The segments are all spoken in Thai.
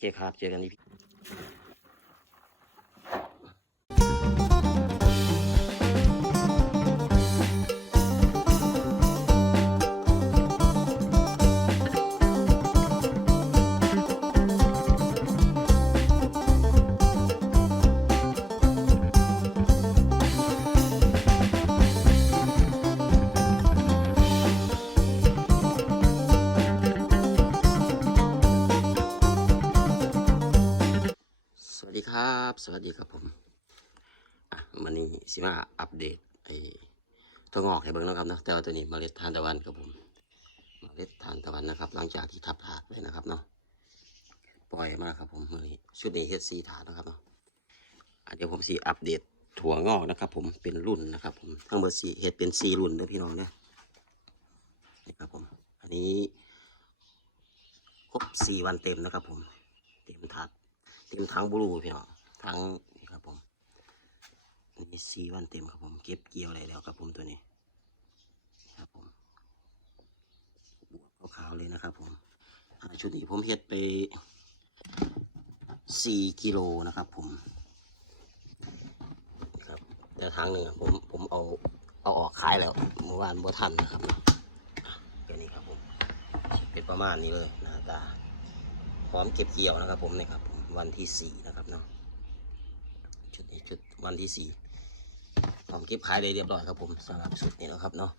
เคครับ เจอกันอีพี สวัสดีครับผมอะวันนี้สิมาอัปเดตไอ้ตัวงอกให้เบิ่งนะครับนะแต่ว่าตัวนี้เมล็ดทานตะวันครับผมเมล็ดทานตะวันนะครับ หลังจากที่ทับถาดไปนะครับเนาะปล่อยมาครับผมมื้อนี้ชุดนี้เฮ็ดสีถาดนะครับเนาะอะเดี๋ยวผมสีอัปเดตถั่วงอกนะครับ ผมเป็นรุ่นนะครับ ผมทั้งหมดสี่เฮ็ดเป็นสี่รุ่นเด้อพี่น้องเนี่ยนี่ครับผมอันนี้ครบสี่วันเต็มนะครับ ผม เต็มถาดเต็มทั้งบลูพี่น้อง ทั้งนี่ครับผมนี่สี่วันเต็มครับผมเก็บเกี่ยวอะไรแล้วครับผมตัวนี้ครับผมบวกขาวๆเลยนะครับผมชุดนี้ผมเฮ็ดไปสี่กิโลนะครับผมครับแต่ทางหนึ่งผมผมเอาเอาออกขายแล้วเมื่อวานบ่ทันนะครับอะแค่นี้ครับผมเป็นประมาณนี้เลยหน้าตาพร้อมเก็บเกี่ยวนะครับผมนี่ครับผมวันที่สี่นะครับเนาะ ชุดนี้ชุดวันที่สี่พร้อมเก็บขายได้เรียบร้อยครับผมสำหรับชุดนี้นะครับเนาะ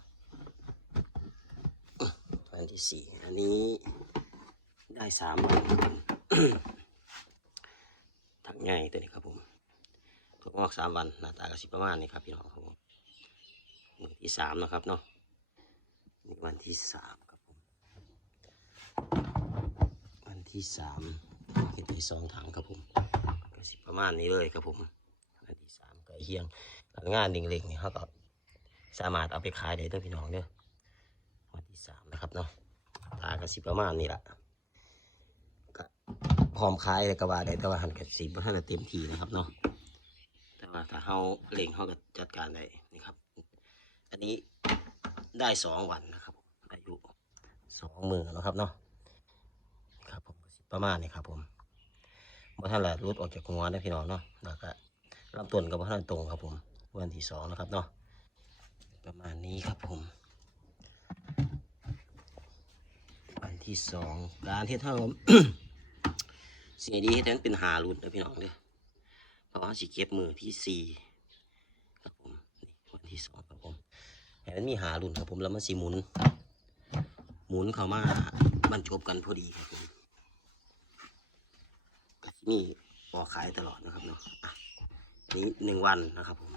วันที่สี่อันนี้ได้สามวันครับผมถักง่ายตัวนี้ครับผมถั่วงอกสามวันหน้าตากระสิประมาณนี้ครับพี่น้องครับผมมือที่สามนะครับเนาะนี่วันที่สามครับผมวันที่สามเก็บที่สองถังครับผมก็สิประมาณนี้เลยครับผม วันที่สามก็เฮียงงานดิ่งเล็กนี่เขาก็สามารถเอาไปขายได้เด้วยพี่น้องเด้อวันที่สามนะครับเนาะตาก็สิประมาณนี้แหละก็พร้อมขายเลยก็ว่าได้แต่ว่าหันกับสิบท่านได้เต็มทีนะครับเนาะแต่ว่าถ้าเขาเล็งเขาก็จัดการได้นี่ครับ อันนี้ได้สองวันนะครับ อายุสองมือแล้วครับเนาะครับผมสิประมาณนี้ครับผมบ่ท่านแหละรุดออกจากหัวนะพี่น้องเนาะแล้วก็ ลำต้นกับบ่ท่านตรงครับผม วันที่สองนะครับเนาะประมาณนี้ครับผม วันที่สองการเฮ็ดเท่าสิ่งดีให้ท่านเป็นหารุ่นนะพี่น้องเด้อเพราะว่าสิเก็บมือที่สี่ครับผมวันที่สองครับผมให้มันมีหารุ่นครับผมแล้วมันสิหมุน หมุนเข้ามาบรรจบกันพอดีครับผมก็สิมีออกขายตลอดนะครับเนาะ นี้หนึ่งวันนะครับผม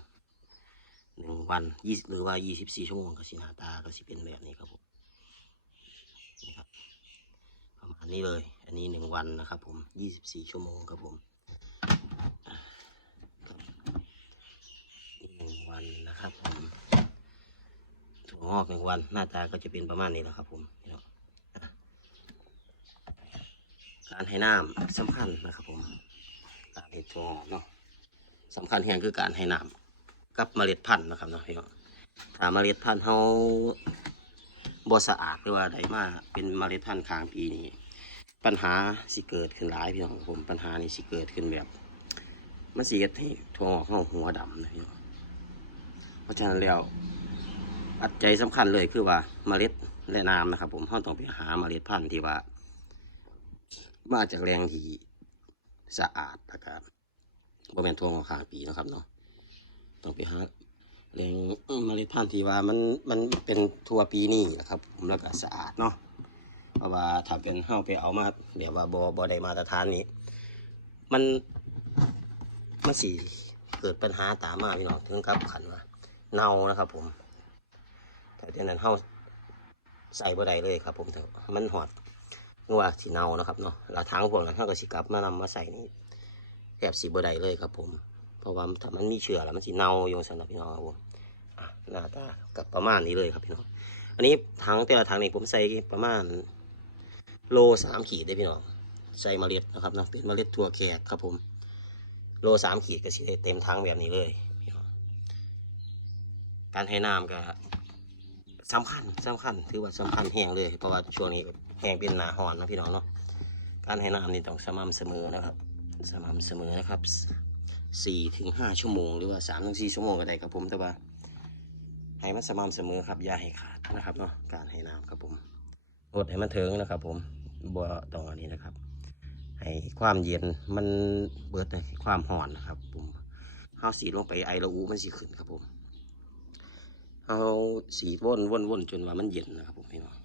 หนึ่งวันยี่หรือว่ายี่สิบสี่ชั่วโมงก็สิหน้าตาก็สิเป็นแบบนี้ครับผมนี่ครับประมาณนี้เลย อันนี้หนึ่งวันนะครับ ผมยี่สิบสี่ชั่วโมงครับผมหนึ่งวันนะครับผมถั่วงอกหนึ่งวันหน้าตาก็จะเป็นประมาณนี้แหละครับ ผมการให้น้ำสำคัญนะครับ ผมการให้ถั่วงอกเนาะ สำคัญแห่งคือการให้น้ำกับเมล็ดพันธุ์นะครับเนาะพี่น้องถ้าเมล็ดพันธุ์เขาบ่สะอาดหรือว่าใดมาเป็นเมล็ดพันธุ์ค้างปีนี้ปัญหาสิเกิดขึ้นหลายพี่น้องผมปัญหานี้สิเกิดขึ้นแบบมันสิเกิดให้ถั่วงอกเขาหัวดำนะพี่น้องเพราะฉะนั้นแล้วปัจจัยสำคัญเลยคือว่าเมล็ดและน้ำนะครับ ผมเราต้องไปหาเมล็ดพันธุ์ที่ว่า มาจากแหล่งที่สะอาดนะครับ บ่แม่นทั่วของขางปีนะครับเนาะต้องไปหาแหล่งเมล็ดพันธุ์ที่ว่ามันมันเป็นทั่วปีนี่นะครับผมแล้วก็สะอาดเนาะเพราะว่าถ้าเป็นเฮาไปเอามาเดี๋ยวว่าบ่บ่ได้มาตรฐานนี้ มันมันสิเกิดปัญหาตามมาพี่น้องถึงกับขันว่าเน่านะครับ ผม แต่ที่นั้นเฮาใส่บ่ได้เลยครับ ผมแต่มันหอดงัวสีเน่านะครับเนาะแล้วทั้งพวกนั้นเฮาก็สิกลับมานำมาใส่นี่ บสิบ่ได้เลยครับผม เพราะว่าถ้ามันมีเชื้อแล้วมันสิเน่าอยู่สำหรับพี่น้องครับผมอะหน้าตากับประมาณนี้เลยครับพี่น้อง อันนี้ถังแต่ละถังนี่ผมใส่ประมาณโลสามขีดได้พี่น้อง ใส่เมล็ดนะครับนะเป็นเมล็ดถั่วแขกครับผม โลสามขีดก็สิได้เต็มถังแบบนี้เลยพี่น้อง การให้น้ำก็สำคัญสำคัญถือว่าสำคัญแห้งเลย เพราะว่าช่วงนี้แห้งเป็นหนาหอนนะพี่น้องเนาะการให้น้ำนี่ต้องสม่ำเสมอนะครับ สม่ำเสมอนะครับสี่ถึงห้าชั่วโมง หรือว่าสามถึงสี่ชั่วโมงก็ได้ครับผมแต่ว่าให้มันสม่ำเสมอครับอย่าให้ขาดนะครับเนาะการให้น้ำครับผมกดให้มันถึงนะครับ ผมบ่ต้องอันนี้นะครับ ให้ความเย็นมันเบิดในความห่อนนะครับ ผมเอาสีลงไปไอละอูมันสีขึ้นครับผมเอาสีว่นว่นว่นจนว่ามันเย็นนะครับผมพี่น้อง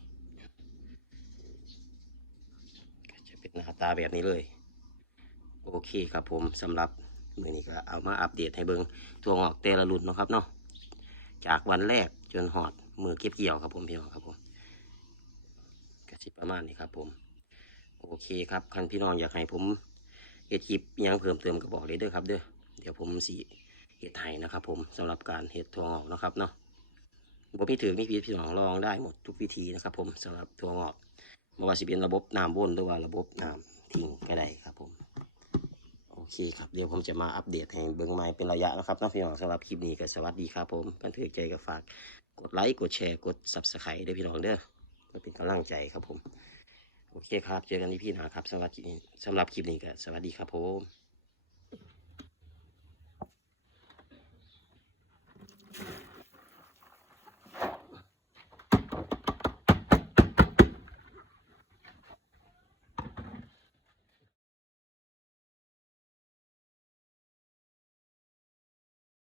ก็จะเป็นหน้าตาแบบนี้เลย โอเคครับผมสำหรับมือนี้ก็เอามาอัปเดตให้เบิงตัวงอกแต่ละรุ่นเนาะครับเนาะจากวันแรกจนหอดมือเก็บเกี่ยวครับผมพี่น้องครับผมก็สิประมาณนี้ครับผม โอเคครับคันพี่น้องอยากให้ผมเฮ็ดคลิปยังเพิ่มเติมก็บอกเลยเด้อครับเด้อเดี๋ยวผมสิเฮ็ดให้นะครับผมสำหรับการเฮ็ดถั่วงอกนะครับเนาะบ่มีถือมีผิดพี่น้องลองได้หมดทุกวิธีนะครับ ผมสำหรับถั่วงอกไม่ว่าสิเป็นระบบน้ำวนหรือว่าระบบน้ำทิ้งก็ได้ครับผม เคครับ เดี๋ยวผมจะมาอัปเดตให้เบิ่งไม้เป็นระยะนะครับนาะพี่น้องสำหรับคลิปนี้ก็สวัสดีครับผมกันถือใจก็ฝากกดไลค์กดแชร์กดซับสไครต์ด้วยพี่น้องเด้อเพื่อเป็นกำลังใจครับผม โอเคครับ เจอกันที่พี่หนาครับสำหรับคลิปนี้สำหรับคลิปนี้ก็สวัสดีครับผม